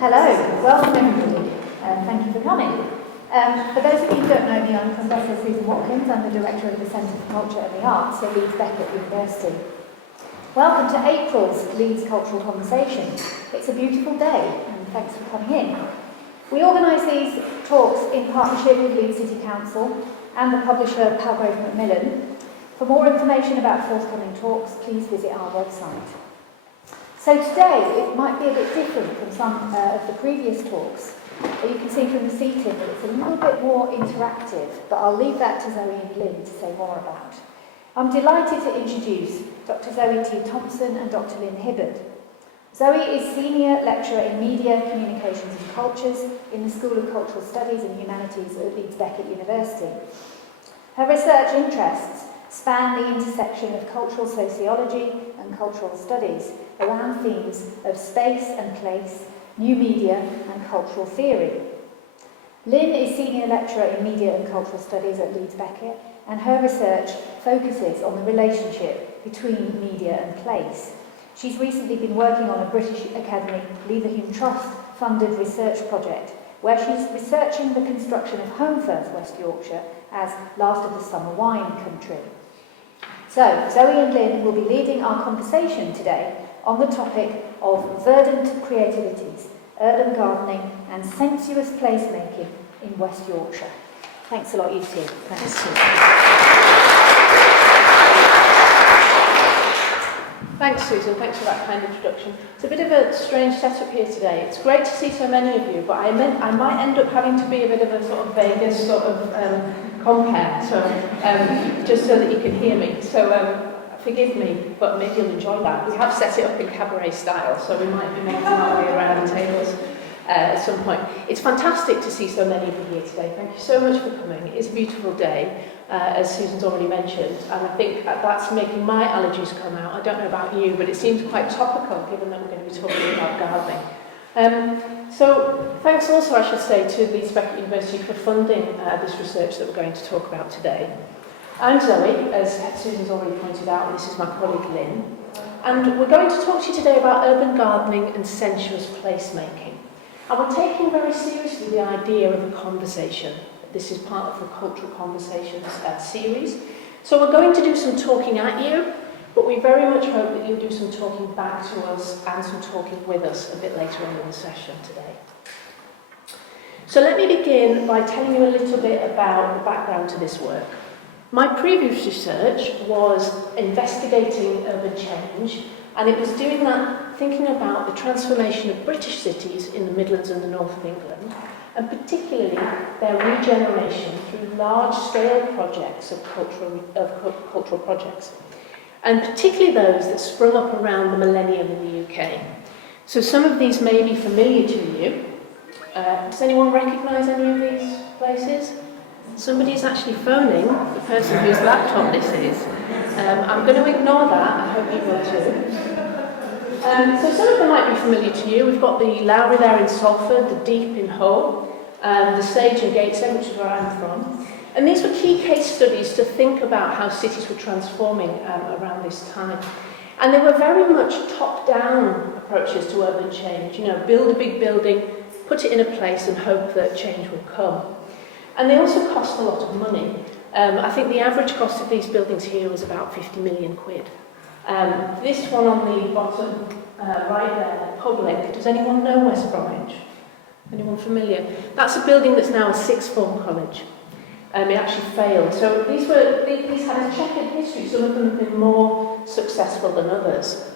Hello, welcome everybody, thank you for coming. For those of you who don't know me, I'm Professor Susan Watkins. I'm the Director of the Centre for Culture and the Arts at Leeds Beckett University. Welcome to April's Leeds Cultural Conversations. It's a beautiful day, and thanks for coming in. We organise these talks in partnership with Leeds City Council and the publisher Palgrave Macmillan. For more information about forthcoming talks, please visit our website. So today, it might be a bit different from some of the previous talks. You can see from the seating that it's a little bit more interactive, but I'll leave that to Zoe and Lynne to say more about. I'm delighted to introduce Dr. Zoe Tew-Thompson and Dr. Lynne Hibberd. Zoe is Senior Lecturer in Media, Communications and Cultures in the School of Cultural Studies and Humanities at Leeds Beckett University. Her research interests span the intersection of cultural sociology and cultural studies around themes of space and place, new media and cultural theory. Lynne is Senior Lecturer in Media and Cultural Studies at Leeds Beckett, and her research focuses on the relationship between media and place. She's recently been working on a British Academy Leverhulme Trust funded research project where she's researching the construction of Holmfirth, West Yorkshire, as last of the summer wine country. So, Zoe and Lynne will be leading our conversation today on the topic of verdant creativities, urban gardening and sensuous placemaking in West Yorkshire. Thanks a lot, you two. Thanks. Thanks, Susan. Thanks for that kind introduction. It's a bit of a strange setup here today. It's great to see so many of you, but I might end up having to be a bit of a sort of Vegas sort of compare, so just so that you can hear me. So forgive me, but maybe you'll enjoy that. We have set it up in cabaret style, so we might be making our way around the tables at some point. It's fantastic to see so many of you here today. Thank you so much for coming. It's a beautiful day, as Susan's already mentioned, and I think that's making my allergies come out. I don't know about you, but it seems quite topical, given that we're going to be talking about gardening. So thanks also, I should say, to Leeds Beckett University for funding this research that we're going to talk about today. I'm Zoe, as Susan's already pointed out, and this is my colleague Lynne. And we're going to talk to you today about urban gardening and sensuous placemaking. And we're taking very seriously the idea of a conversation. This is part of the Cultural Conversations series. So we're going to do some talking at you, but we very much hope that you'll do some talking back to us and some talking with us a bit later on in the session today. So let me begin by telling you a little bit about the background to this work. My previous research was investigating urban change, and it was doing that thinking about the transformation of British cities in the Midlands and the north of England, and particularly their regeneration through large-scale projects of cultural projects, and particularly those that sprung up around the millennium in the UK. So some of these may be familiar to you. Does anyone recognise any of these places? Somebody's actually phoning the person whose laptop this is. I'm going to ignore that, I hope you will too. So some of them might be familiar to you. We've got the Lowry there in Salford, the Deep in Hull, the Sage in Gateshead, which is where I'm from. And these were key case studies to think about how cities were transforming around this time. And they were very much top-down approaches to urban change. You know, build a big building, put it in a place and hope that change will come. And they also cost a lot of money. I think the average cost of these buildings here was about 50 million quid. This one on the bottom right there, Public, does anyone know West Bromwich? Anyone familiar? That's a building that's now a sixth form college. It actually failed. So these had a checkered history. Some of them have been more successful than others.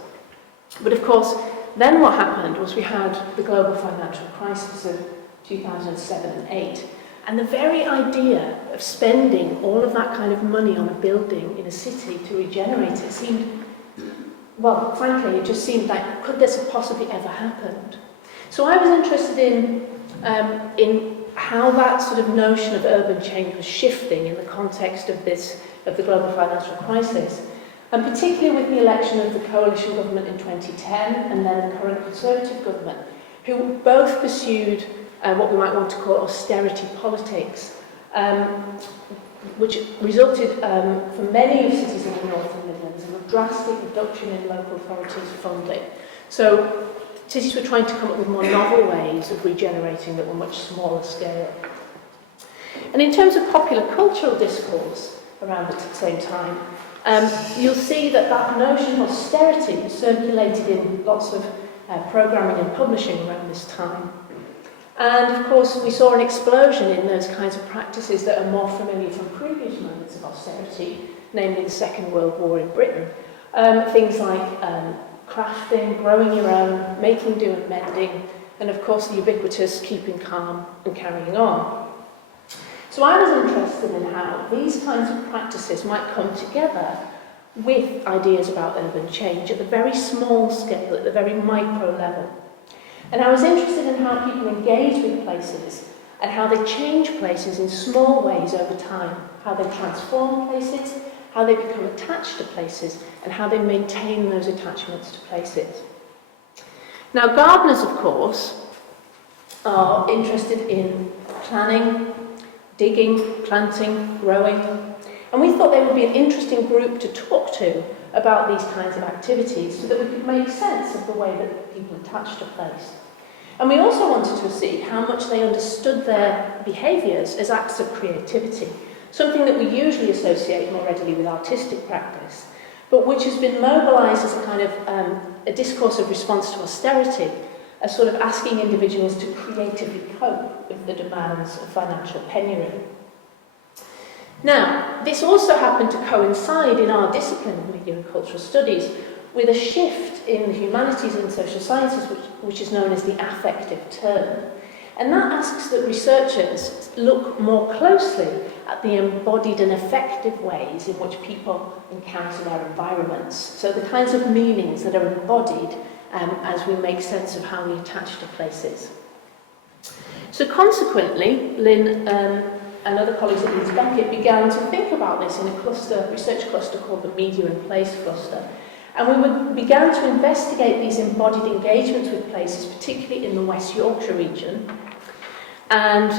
But of course, then what happened was we had the global financial crisis of 2007 and 8. And the very idea of spending all of that kind of money on a building in a city to regenerate it seemed, well, frankly, it just seemed like, could this have possibly ever happened? So I was interested in how that sort of notion of urban change was shifting in the context of the global financial crisis, and particularly with the election of the coalition government in 2010 and then the current Conservative government, who both pursued what we might want to call austerity politics, which resulted for many of cities in the North and Midlands in a drastic reduction in local authorities' funding. So cities were trying to come up with more novel ways of regenerating that were much smaller scale. And in terms of popular cultural discourse around at the same time, you'll see that that notion of austerity circulated in lots of programming and publishing around this time. And of course, we saw an explosion in those kinds of practices that are more familiar from previous moments of austerity, namely the Second World War in Britain. Things like crafting, growing your own, making do and mending, and of course the ubiquitous keeping calm and carrying on. So I was interested in how these kinds of practices might come together with ideas about urban change at the very small scale, at the very micro level. And I was interested in how people engage with places and how they change places in small ways over time, how they transform places, how they become attached to places, and how they maintain those attachments to places. Now, gardeners, of course, are interested in planning, digging, planting, growing, and we thought they would be an interesting group to talk to about these kinds of activities so that we could make sense of the way that people attach to place. And we also wanted to see how much they understood their behaviours as acts of creativity, something that we usually associate more readily with artistic practice, but which has been mobilised as a kind of a discourse of response to austerity, as sort of asking individuals to creatively cope with the demands of financial penury. Now, this also happened to coincide in our discipline of media and cultural studies with a shift in the humanities and social sciences, which is known as the affective turn. And that asks that researchers look more closely at the embodied and effective ways in which people encounter their environments. So the kinds of meanings that are embodied as we make sense of how we attach to places. So consequently, Lynne and other colleagues at Leeds Beckett began to think about this in a research cluster called the Media and Place Cluster. And we began to investigate these embodied engagements with places, particularly in the West Yorkshire region. And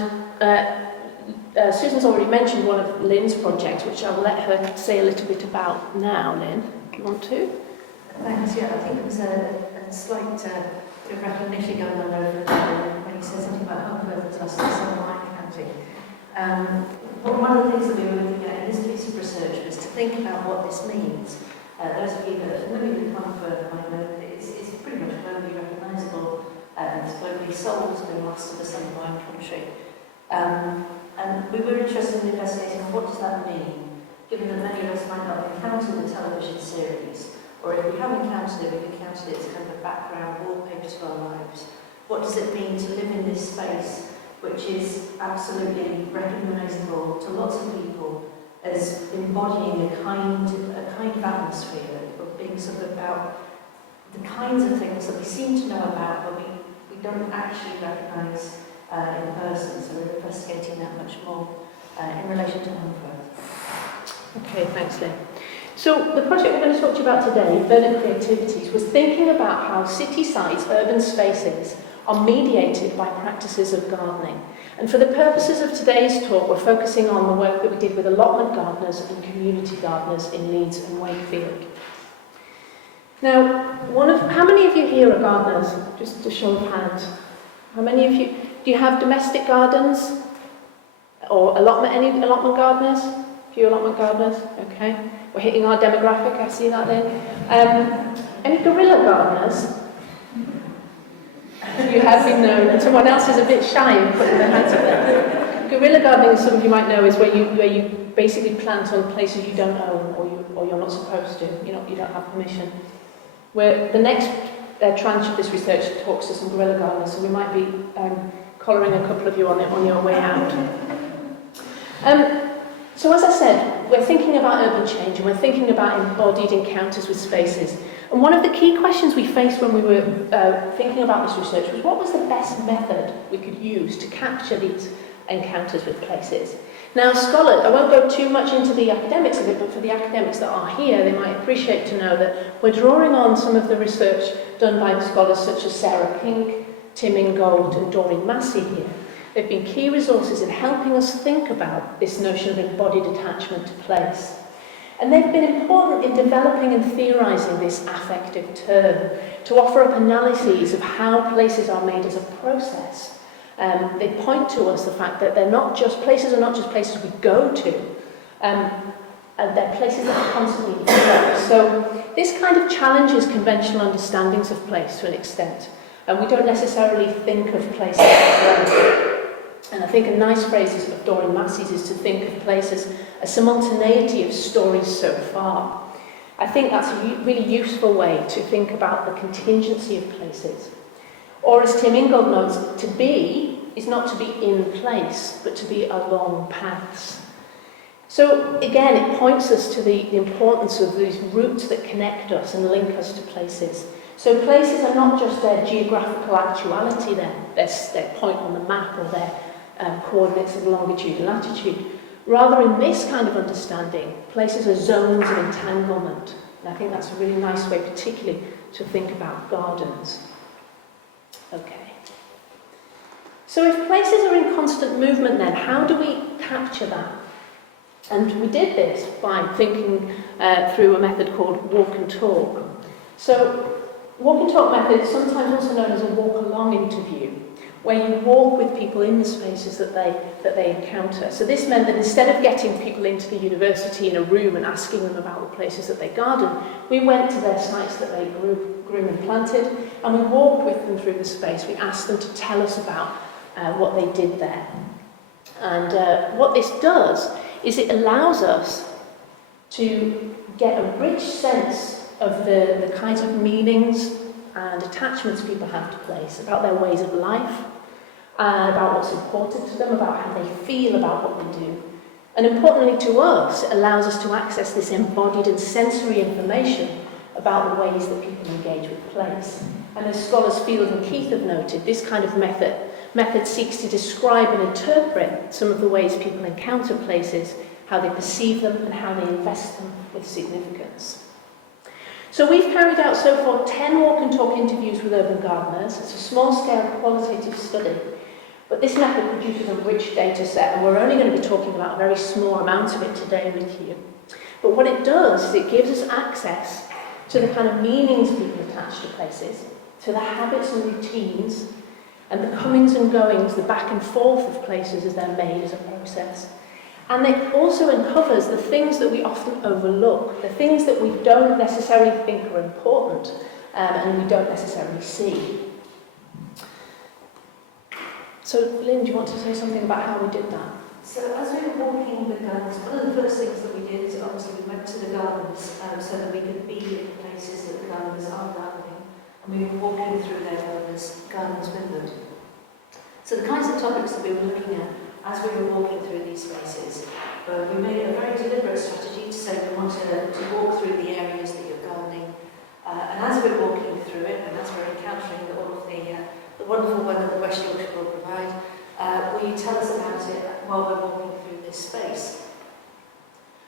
Susan's already mentioned one of Lynne's projects, which I'll let her say a little bit about now. Lynne, do you want to? Thanks, yeah, I think there was a slight bit of recognition going on over when you said something about Humphrey clusters and wine counting. But one of the things that we were looking at in this piece of research was to think about what this means. Those of you that are familiar with Humphrey might know that it's pretty much globally recognisable. It's globally sold to the last of the same wine country. And we were interested in investigating what does that mean, given that many of us might not have encountered the television series, or if we have encountered it, we've encountered it as kind of a background wallpaper to our lives. What does it mean to live in this space, which is absolutely recognisable to lots of people as embodying a kind of atmosphere, of being sort of about the kinds of things that we seem to know about, but we don't actually recognise in person. So we're investigating that much more in relation to Humphrey. Okay, thanks, Lynne. So the project we're going to talk to you about today, Verdant Creativities, was thinking about how city sites, urban spaces, are mediated by practices of gardening. And for the purposes of today's talk, we're focusing on the work that we did with allotment gardeners and community gardeners in Leeds and Wakefield. Now, how many of you here are gardeners? Just a show of hands. How many of you, do you have domestic gardens? Or any allotment gardeners? A few allotment gardeners? Okay. We're hitting our demographic, I see that then. Any guerrilla gardeners? You have been known, and someone else is a bit shy of putting their hands up there. Guerrilla gardening, some of you might know, is where you basically plant on places you don't own or you're not supposed to. You don't have permission. Where the next tranche of this research talks to some guerrilla gardeners, so we might be collaring a couple of you on your way out. So as I said, we're thinking about urban change and we're thinking about embodied encounters with spaces. And one of the key questions we faced when we were thinking about this research was what was the best method we could use to capture these encounters with places. Now scholars, I won't go too much into the academics of it, but for the academics that are here, they might appreciate to know that we're drawing on some of the research done by scholars such as Sarah Pink, Tim Ingold and Doreen Massey here. They've been key resources in helping us think about this notion of embodied attachment to place. And they've been important in developing and theorising this affective term to offer up analyses of how places are made as a process. They point to us the fact that places are not just places we go to, and they're places that are constantly developed. So this kind of challenges conventional understandings of place to an extent. And we don't necessarily think of places as random. And I think a nice phrase of Doreen Massey's is to think of places as a simultaneity of stories so far. I think that's a really useful way to think about the contingency of places. Or as Tim Ingold notes, to be is not to be in place, but to be along paths. So again, it points us to the importance of these routes that connect us and link us to places. So places are not just their geographical actuality, their point on the map or their coordinates of longitude and latitude. Rather, in this kind of understanding, places are zones of entanglement. And I think that's a really nice way, particularly, to think about gardens. Okay. So if places are in constant movement then, how do we capture that? And we did this by thinking through a method called walk and talk. So walk and talk method is sometimes also known as a walk-along interview, where you walk with people in the spaces that they encounter. So this meant that instead of getting people into the university in a room and asking them about the places that they garden, we went to their sites that they grew and planted, and we walked with them through the space. We asked them to tell us about what they did there. And what this does is it allows us to get a rich sense of the kinds of meanings and attachments people have to place, about their ways of life, about what's important to them, about how they feel about what they do. And importantly to us, it allows us to access this embodied and sensory information about the ways that people engage with place. And as scholars Field and Keith have noted, this kind of method seeks to describe and interpret some of the ways people encounter places, how they perceive them, and how they invest them with significance. So we've carried out so far 10 walk and talk interviews with urban gardeners. It's a small-scale qualitative study, but this method produces a rich data set, and we're only going to be talking about a very small amount of it today with you. But what it does is it gives us access to the kind of meanings people attach to places, to the habits and routines, and the comings and goings, the back and forth of places as they're made as a process. And it also uncovers the things that we often overlook, the things that we don't necessarily think are important and we don't necessarily see. So, Lynne, do you want to say something about how we did that? So as we were walking the gardens, one of the first things that we did is obviously we went to the gardens so that we could be in the places that the gardeners are gardening, and we were walking through their gardens with them. So the kinds of topics that we were looking at as we were walking through these spaces, we made a very deliberate strategy to say we want to walk through the areas that you're gardening, and as we're walking through it, and as we're encountering all of the wonderful weather that West Yorkshire will provide, will you tell us about it while we're walking through this space?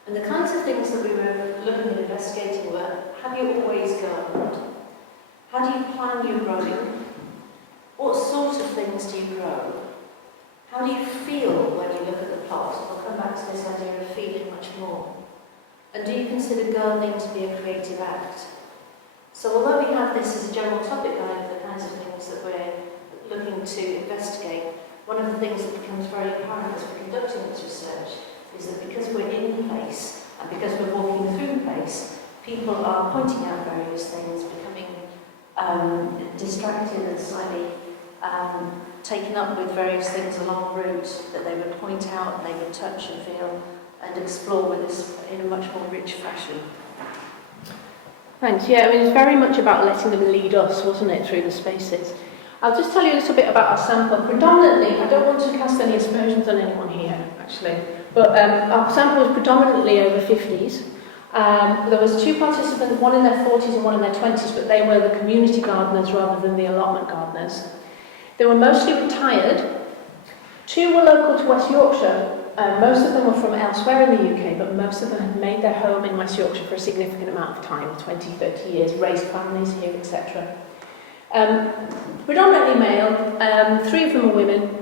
And the kinds of things that we were looking at investigating were, have you always gardened? How do you plan your growing? What sort of things do you grow? How do you feel when you look at the plot? We'll come back to this idea of feeling much more. And do you consider gardening to be a creative act? So although we have this as a general topic line of the kinds of things that we're looking to investigate, one of the things that becomes very apparent as we're conducting this research is that because we're in place and because we're walking through place, people are pointing out various things, becoming distracted and slightly taken up with various things along route that they would point out and they would touch and feel and explore with us in a much more rich fashion. Thanks. Yeah, I mean, it's very much about letting them lead us, wasn't it, through the spaces. I'll just tell you a little bit about our sample. Predominantly, I don't want to cast any aspersions on anyone here, actually, but our sample was predominantly over 50s. There was 2 participants, one in their 40s and one in their 20s, but they were the community gardeners rather than the allotment gardeners. They were mostly retired. 2 were local to West Yorkshire. Most of them were from elsewhere in the UK, but most of them had made their home in West Yorkshire for a significant amount of time, 20, 30 years, raised families here, etc. Predominantly male, 3 of them are women,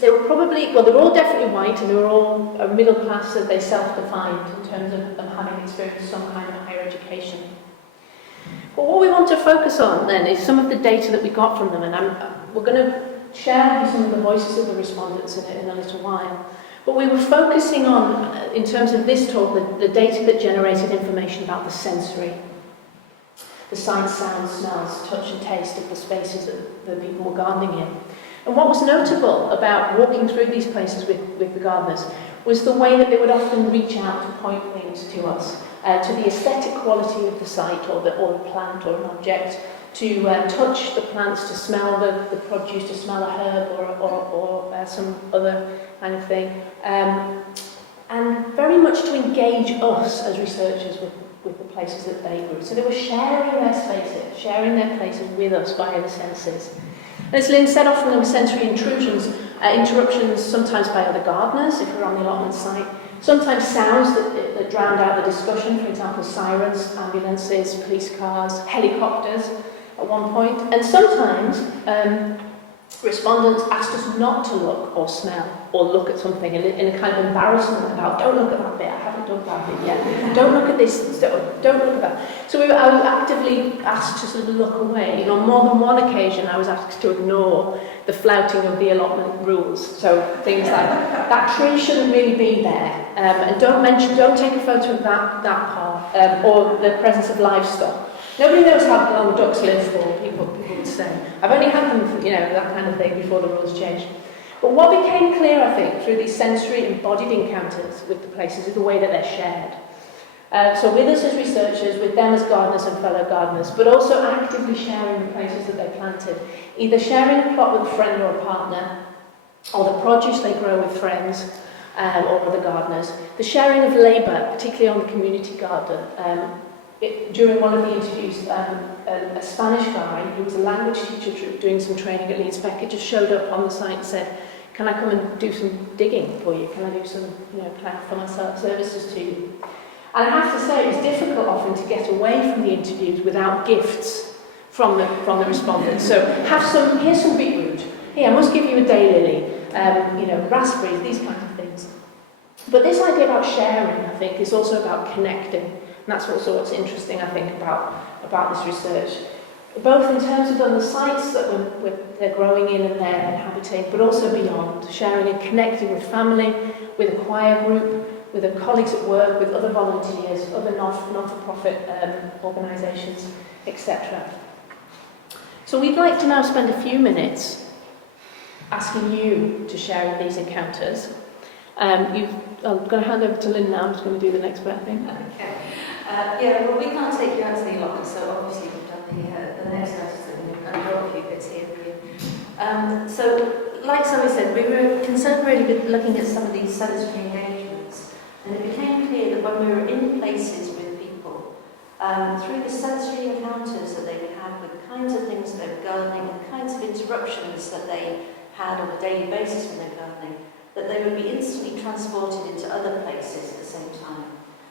they were probably, well, they were all definitely white, and they were all a middle class that they self-defined in terms of them having experienced some kind of higher education. But what we want to focus on then is some of the data that we got from them, and we're going to share with you some of the voices of the respondents in a little while. But we were focusing on, in terms of this talk, the data that generated information about the sensory, the sight, sound, smells, touch and taste of the spaces that people were gardening in. And what was notable about walking through these places with the gardeners was the way that they would often reach out to point things to us, to the aesthetic quality of the site or the plant or an object, to touch the plants, to smell the produce, to smell a herb or some other kind of thing, and very much to engage us as researchers with the places that they grew. So they were sharing their spaces, sharing their places with us via the senses. And as Lynne said, often there were sensory intrusions, interruptions sometimes by other gardeners, if we're on the allotment site, sometimes sounds that drowned out the discussion, for example, sirens, ambulances, police cars, helicopters at one point. And sometimes respondents asked us not to look or smell or look at something in a kind of embarrassment about, don't look at that bit, I haven't done that bit yet, don't look at this, don't look at that. So I was actively asked to sort of look away. And on more than one occasion I was asked to ignore the flouting of the allotment rules. So things like, that tree shouldn't really be there, and don't take a photo of that part, or the presence of livestock. Nobody knows how long ducks live for, people would say. I've only had them, that kind of thing before the rules changed. But what became clear, I think, through these sensory embodied encounters with the places is the way that they're shared. So with us as researchers, with them as gardeners and fellow gardeners, but also actively sharing the places that they planted. Either sharing a plot with a friend or a partner, or the produce they grow with friends, or other gardeners. The sharing of labour, particularly on the community garden. During one of the interviews, a Spanish guy who was a language teacher doing some training at Leeds Beckett just showed up on the site and said, can I come and do some digging for you? Can I do some, can I offer my services to you? And I have to say, it was difficult often to get away from the interviews without gifts from the respondents. So here's some beetroot. Here, I must give you a daylily. Raspberries, these kinds of things. But this idea about sharing, I think, is also about connecting. And that's also what's interesting, I think, about this research. Both in terms of on the sites that they're growing in and they're inhabiting, but also beyond, sharing and connecting with family, with a choir group, with their colleagues at work, with other volunteers, other not-for-profit organisations, etc. So we'd like to now spend a few minutes asking you to share in these encounters. I'm going to hand over to Lynne now. I'm just going to do the next bit, I think. Okay. Well, we can't take you out to the allotment, so obviously we've done the next notice and I've got a few bits here for you. So, like Zoe said, we were concerned really with looking at some of these sensory engagements, and it became clear that when we were in places with people, through the sensory encounters that they had with the kinds of things that they were gardening, the kinds of interruptions that they had on a daily basis when they're gardening, that they would be instantly transported into other places at the same time.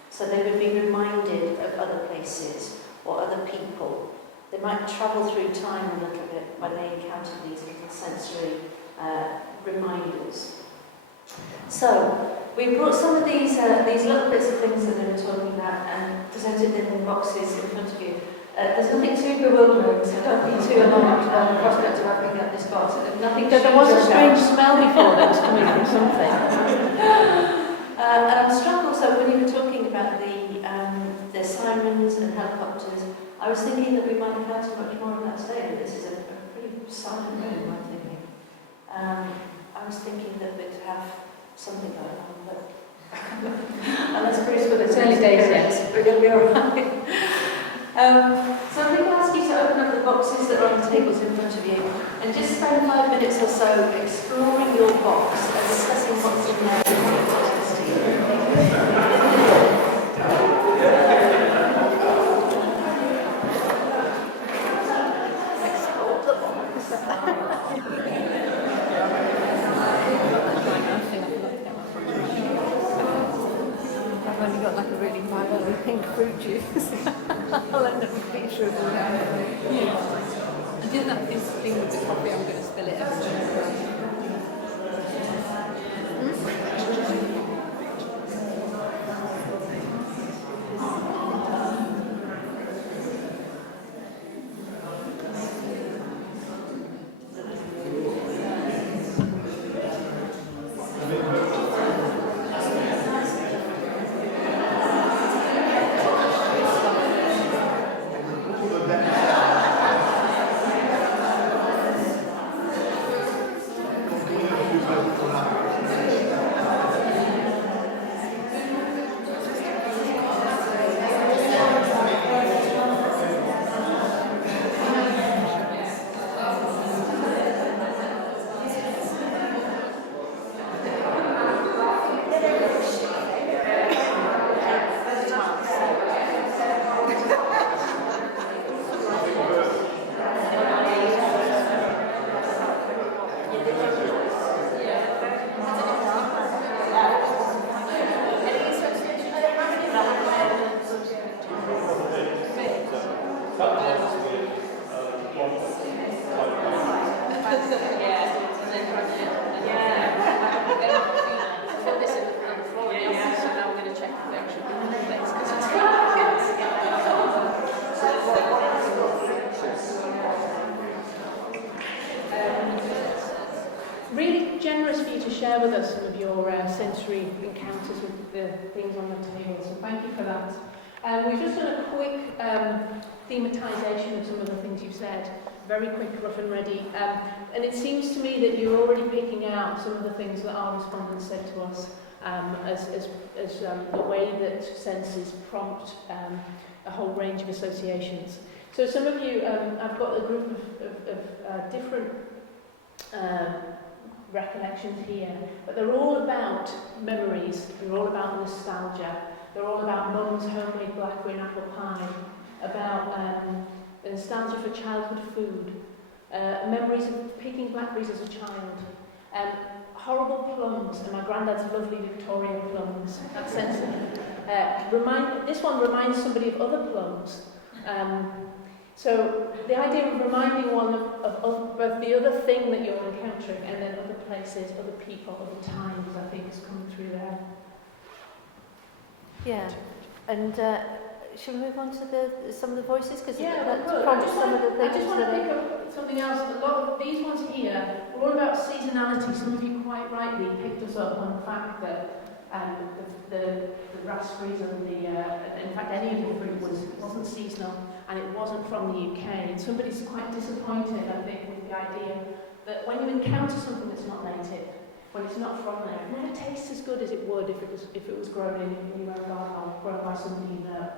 So they would be reminded of other places or other people. They might travel through time a little bit when they encounter these little sensory reminders. So we brought some of these little bits of things that they were talking about and presented them in boxes in front of you. There's nothing too bewildering, so don't be too alarmed by the prospect of opening up this box. Nothing. There was a strange smell before that was coming from something. And I'm struck also when you were talking about the sirens and helicopters. I was thinking that we might encounter much more of that today, but this is a pretty silent room, I'm thinking. I was thinking that we'd have something going on, but unless Bruce would have It's early days yet. we're going to be alright. So I'm going to ask you to open up the boxes that are on the tables in front of you and just spend 5 minutes or so exploring your box and discussing what's in there and what it matters to you. I've only got like a really mild pink fruit juice. I'll end up with beetroot. Yeah. I did that thing with the coffee, I'm going to spill it everywhere. with us some of your sensory encounters with the things on the table, so thank you for that. We've just done a quick thematisation of some of the things you've said, very quick, rough and ready, and it seems to me that you're already picking out some of the things that our respondents said to us as the way that senses prompt a whole range of associations. So some of you, I've got a group of different recollections here, but they're all about memories, they're all about nostalgia, they're all about mum's homemade blackberry and apple pie, about nostalgia for childhood food, memories of picking blackberries as a child, horrible plums, and my granddad's lovely Victoria plums. That sense this one reminds somebody of other plums. So the idea of reminding one of both the other thing that you're encountering and then other places, other people, other times, I think has come through there. Yeah, and shall we move on to some of the voices? Because that's probably some of the things. I just want to pick up something else. A lot of these ones here were all about seasonality. Some of you quite rightly picked us up on the fact that the raspberries and in fact any of the fruit wasn't seasonal and it wasn't from the UK. And somebody's quite disappointed, I think, with the idea that when you encounter something that's not native, when it's not from there, it never tastes as good as it would if it was grown in anywhere garden or grown by somebody you know.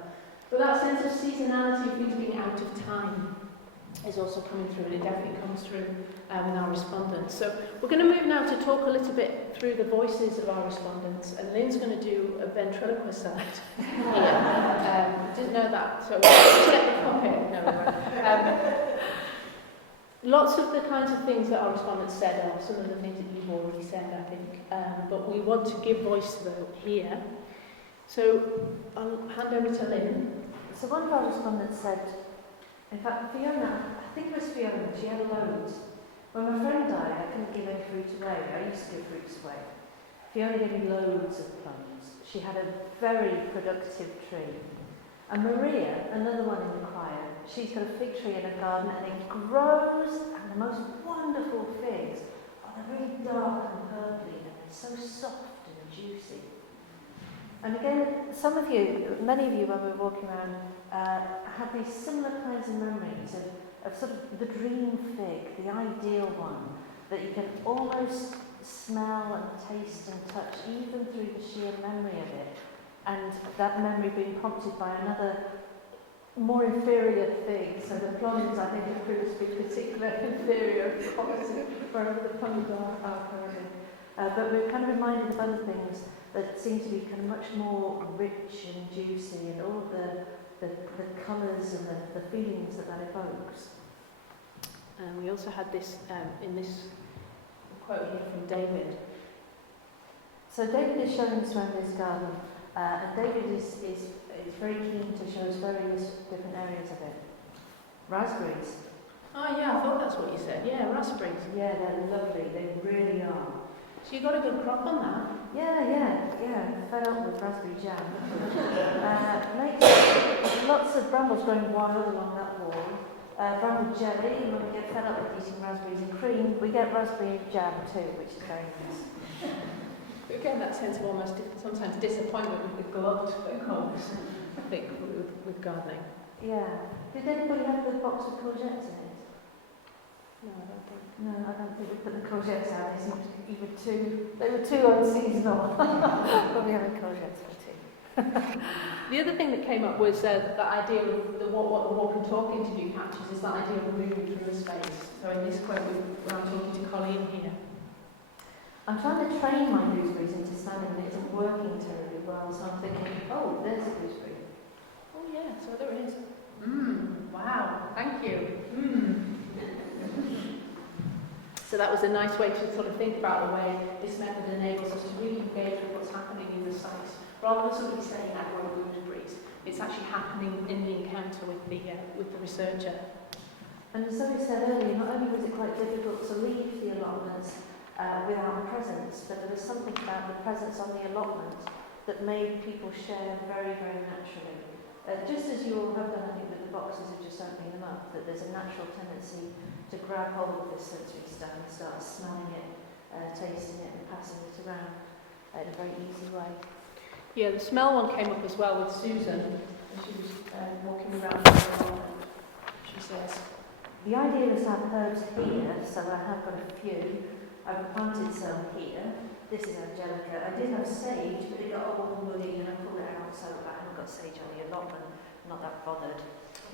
But that sense of seasonality, of things being out of time, is also coming through, and it definitely comes through in our respondents. So we're going to move now to talk a little bit through the voices of our respondents, and Lynne's going to do a ventriloquist act here. Didn't know that, so we'll check the puppet. No, we won't. Lots of the kinds of things that our respondents said are some of the things that you've already said, I think, but we want to give voice to them here. So I'll hand over to Lynne. So one of our respondents said, in fact, Fiona, I think it was Fiona, she had loads. When my friend died, I couldn't give any fruit away. I used to give fruits away. Fiona gave me loads of plums. She had a very productive tree. And Maria, another one in the choir, she's got a fig tree in her garden and it grows, and the most wonderful figs are really dark and purpley and they're so soft and juicy. And again, some of you, many of you when we were walking around, had these similar kinds of memories of sort of the dream fig, the ideal one, that you can almost smell and taste and touch even through the sheer memory of it. And that memory being prompted by another more inferior fig. So the plums, I think, have proved to be particularly inferior wherever the plums are currently. But we're kind of reminded of other things that seem to be kind of much more rich and juicy, and all of the colours and the feelings that evokes. And we also had this in this quote here from David. So David is showing us around his garden, and David is very keen to show us various different areas of it. Raspberries. Oh yeah, I thought that's what you said. Yeah, raspberries. Yeah, they're lovely. They really are. So you got a good crop on that? Yeah. Fed up with raspberry jam. Makes lots of brambles growing wild along that wall. Bramble jelly, and when we get fed up with eating raspberries and cream, we get raspberry jam too, which is very nice. Again, that sense of almost sometimes disappointment with the gloved coals, I think, with gardening. Yeah. Did anybody have the box with courgettes in it? No, I don't think. No, I don't think we put the courgettes out. They were too unseasonal. But we had courgettes for tea. The other thing that came up was the idea of what the walk and talk interview captures is that idea of moving through a space. So in this quote, when I'm talking to Colleen here, I'm trying to train my gooseberries into standing, and it isn't working terribly well, so I'm thinking, oh, there's a gooseberry. oh yeah, so there it is. Wow, thank you. So that was a nice way to sort of think about the way this method enables us to really engage with what's happening in the site. Rather than somebody saying I grow gooseberries, it's actually happening in the encounter with the researcher. And as Zoe said earlier, not only was it quite difficult to leave the allotments without presence, but there was something about the presence on the allotment that made people share very, very naturally. Just as you all have done, I think, with the boxes of just opening them up, that there's a natural tendency to grab hold of this sensory stuff and start smelling it tasting it and passing it around in a very easy way. Yeah, the smell one came up as well with Susan, and she was walking around the allotment. She says, the idea is I have herbs here, so I have got a few. I've planted some here. This is Angelica. I did have sage, but it got all muddy and I pulled it out, so I haven't got sage on the allotment. I'm not that bothered.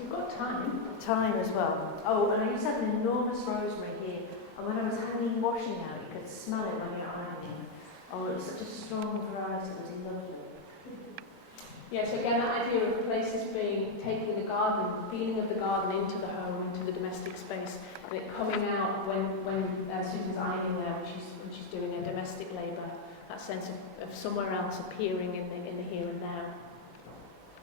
we've got time. Time as well. Oh, and I used to have an enormous rosemary here, and when I was hanging washing out, you could smell it when you're hanging. Oh, it was such a strong variety, it was lovely. Yes, again, that idea of places being, taking the garden, the feeling of the garden into the home, into the domestic space, and it coming out when Susan's ironing there, when she's doing her domestic labour, that sense of somewhere else appearing in the here and now.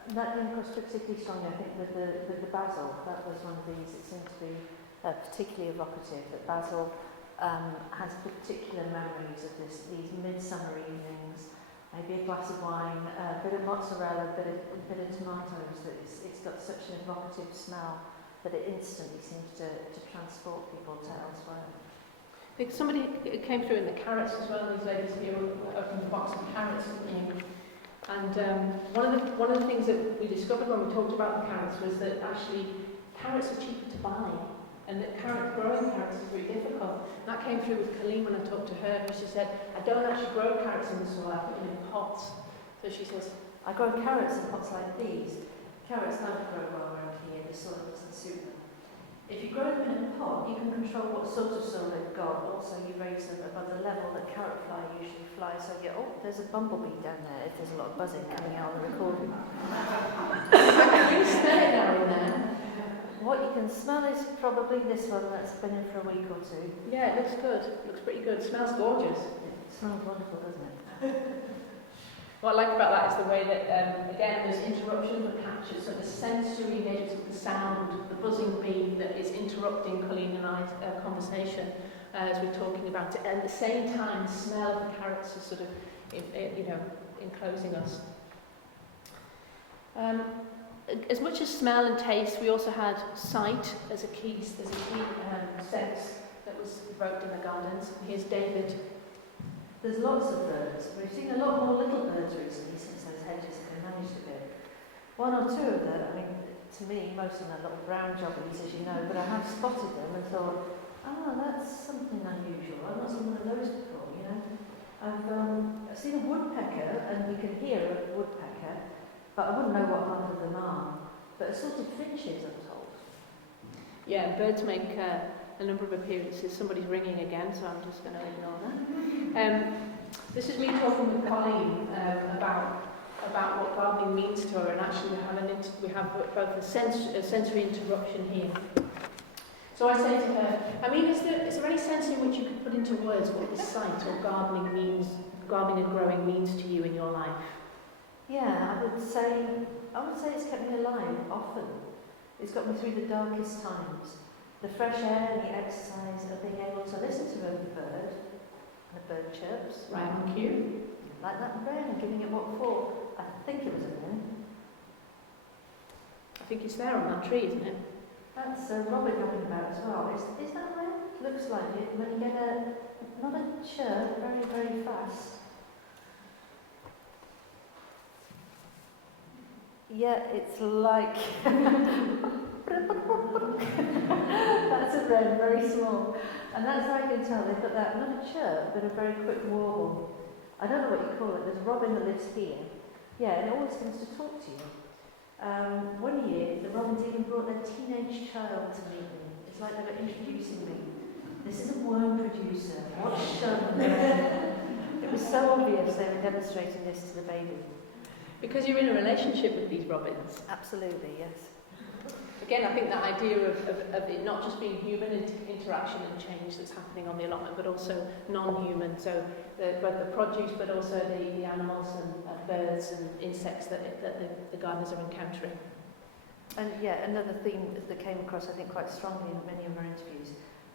And that came across particularly strongly, I think, with the basil. That was one of these that seemed to be particularly evocative, that basil has particular memories of these midsummer evenings, maybe a glass of wine, a bit of mozzarella, a bit of tomatoes. That it's got such an evocative smell that it instantly seems to transport people to elsewhere. I think somebody came through in the carrots as well. These ladies here opened a box of carrots, didn't you? And one of the things that we discovered when we talked about the carrots was that actually carrots are cheaper to buy, and that growing carrots is very difficult. And that came through with Colleen when I talked to her, because she said, I don't actually grow carrots in the soil, I put them in pots. So she says, I grow carrots in pots like these. Carrots don't grow well around here, the soil doesn't suit them. If you grow them in a pot, you can control what sort of soil they've got. Also, you raise them above the level that carrot fly usually fly. So you get, oh, there's a bumblebee down there if there's a lot of buzzing coming out on the recording. you smell it now and then. What you can smell is probably this one that's been in for a week or two. Yeah, it looks good. It looks pretty good. It smells gorgeous. It smells wonderful, doesn't it? What I like about that is the way that, again, there's interruptions or captures, so the sensory nature of the sound, the buzzing bee that is interrupting Colleen and I's conversation as we're talking about it, and at the same time, the smell of the carrots is sort of, enclosing us. As much as smell and taste, we also had sight as a key sense that was evoked in the gardens. Here's David. There's lots of birds. We've seen a lot more little birds recently since those hedges have been managed a bit. One or two of them, I mean, to me, most of them are little brown jobbies, as you know, but I have spotted them and thought, that's something unusual. I've not seen one of those before, you know. I've seen a woodpecker, and you can hear a woodpecker, but I wouldn't know what half of them are. But assorted finches, I'm told. Yeah, birds make a number of appearances. Somebody's ringing again, so I'm just going to ignore that. This is me talking with Colleen about what gardening means to her, and actually we have both a sensory interruption here. So I say to her, is there any sense in which you could put into words what this sight or gardening and growing means to you in your life? Yeah, I would say it's kept me alive often. It's got me through the darkest times. The fresh air and the exercise of being able to listen to a bird, and a bird chirps. Right on cue. Like that wren, giving it what for. I think it was a wren. I think it's there on that tree, isn't it? That's a robin knocking about as well. Is that a wren? Looks like it. When you get not a chirp, very, very fast. Yeah, it's like... That's a wren, very small. And that's how I can tell. They've got that, not a chirp, but a very quick warble. I don't know what you call it. There's a robin that lives here. Yeah, and it always comes to talk to you. One year, the robins even brought their teenage child to meet me. It's like they were introducing me. This is a worm producer. What show? It was so obvious they were demonstrating this to the baby. Because you're in a relationship with these robins. Absolutely, yes. Again, I think that idea of it not just being human interaction and change that's happening on the allotment, but also non-human, so both the produce but also the animals and birds and insects that the gardeners are encountering. And yeah, another theme that came across, I think, quite strongly in many of our interviews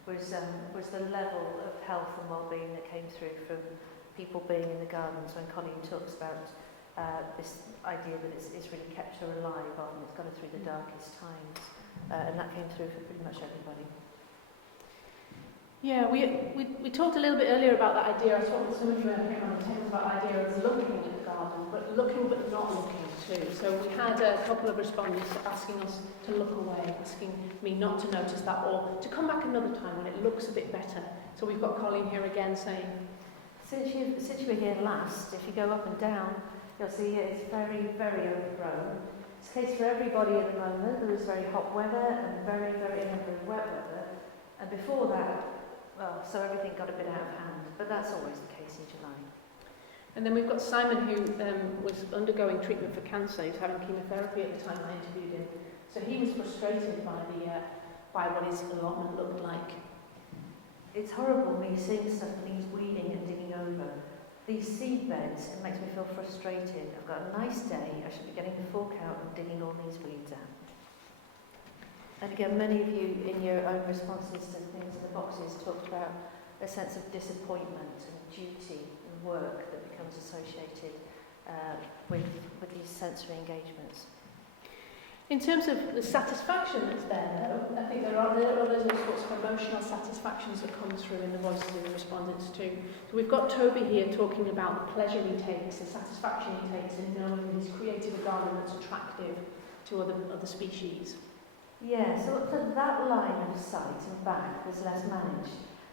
was the level of health and well-being that came through from people being in the gardens when Colleen talks about this idea that it's really kept her alive and it's got her through the darkest times. And that came through for pretty much everybody. Yeah, we talked a little bit earlier about that idea. I talked with some of you when I came on the table about the idea of looking at the garden, but looking but not looking too. So we had a couple of respondents asking us to look away, asking me not to notice that, or to come back another time when it looks a bit better. So we've got Colleen here again saying, Since you were here last, if you go up and down, you'll see it's very, very overgrown. It's the case for everybody at the moment. There is very hot weather and very, very, very wet weather. And before that, well, so everything got a bit out of hand. But that's always the case in July. and then we've got Simon, who was undergoing treatment for cancer. He was having chemotherapy at the time I interviewed him. So he was frustrated by what his allotment looked like. It's horrible me seeing stuff that needs weeding and digging over. These seed beds, it makes me feel frustrated. I've got a nice day, I should be getting the fork out and digging all these weeds out. And again, many of you in your own responses to things in the boxes talked about a sense of disappointment and duty and work that becomes associated with these sensory engagements. In terms of the satisfaction that's there, though, I think there are other sorts of emotional satisfactions that come through in the voices of the respondents too. So we've got Toby here talking about the pleasure he takes, the satisfaction he takes in knowing that he's created a garden that's attractive to other species. Yeah, so up to that line of sight and back, there's less managed.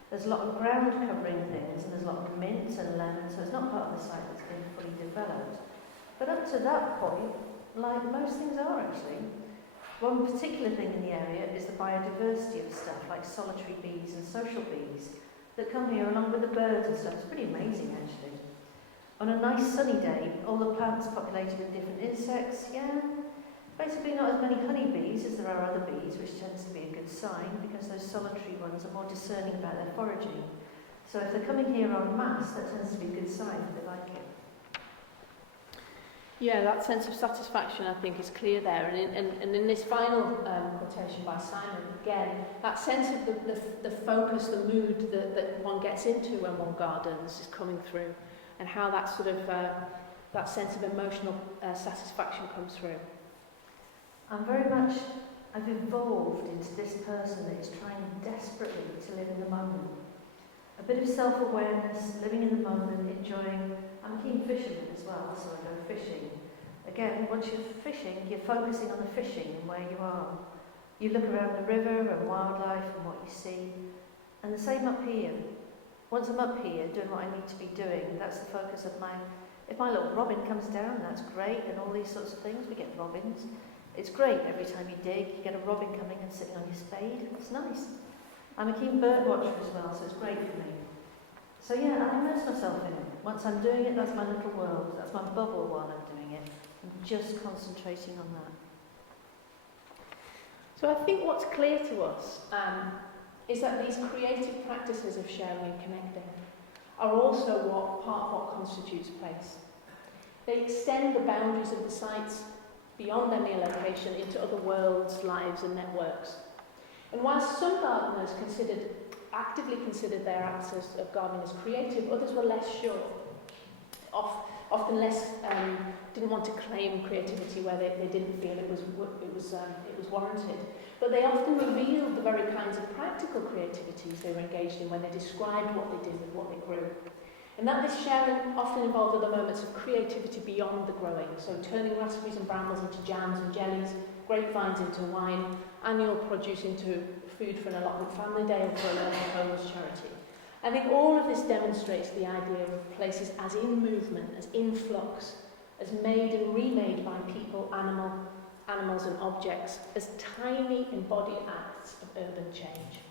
There's a lot of ground covering things, and there's a lot of mint and lemon, so it's not part of the site that's been fully developed. But up to that point, like most things are actually, one particular thing in the area is the biodiversity of stuff, like solitary bees and social bees, that come here along with the birds and stuff. It's pretty amazing actually. On a nice sunny day, all the plants populated with different insects, yeah. Basically not as many honeybees as there are other bees, which tends to be a good sign because those solitary ones are more discerning about their foraging. So if they're coming here en masse, that tends to be a good sign that they like it. Yeah, that sense of satisfaction, I think, is clear there. And in this final quotation by Simon, again, that sense of the focus, the mood that one gets into when one gardens is coming through, and how that sort of that sense of emotional satisfaction comes through. I've evolved into this person that is trying desperately to live in the moment. A bit of self-awareness, living in the moment, enjoying. I'm a keen fisherman as well, so I go fishing. Again, once you're fishing, you're focusing on the fishing and where you are. You look around the river and wildlife and what you see. And the same up here. Once I'm up here doing what I need to be doing, that's the focus of my... If my little robin comes down, that's great, and all these sorts of things, we get robins. It's great every time you dig, you get a robin coming and sitting on your spade. It's nice. I'm a keen bird watcher as well, so it's great for me. So yeah, I immerse myself in it. Once I'm doing it, that's my little world. That's my bubble while I'm doing it. I'm just concentrating on that. So I think what's clear to us is that these creative practices of sharing and connecting are also part of what constitutes place. They extend the boundaries of the sites beyond their mere location into other worlds, lives and networks. And whilst some gardeners actively considered their acts of gardening as creative, others were less sure. Often less didn't want to claim creativity where they didn't feel it was warranted. But they often revealed the very kinds of practical creativities they were engaged in when they described what they did and what they grew. And that this sharing often involved other moments of creativity beyond the growing, so turning raspberries and brambles into jams and jellies, grapevines into wine, annual produce into food for an allotment family day or for a local homeless charity. I think all of this demonstrates the idea of places as in movement, as in flux, as made and remade by people, animals and objects, as tiny embodied acts of urban change.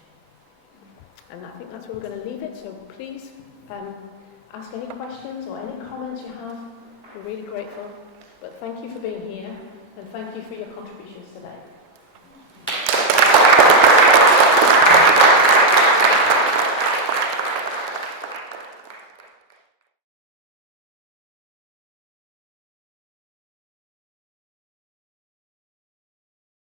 And I think that's where we're going to leave it, so please ask any questions or any comments you have. We're really grateful. But thank you for being here, and thank you for your contributions today.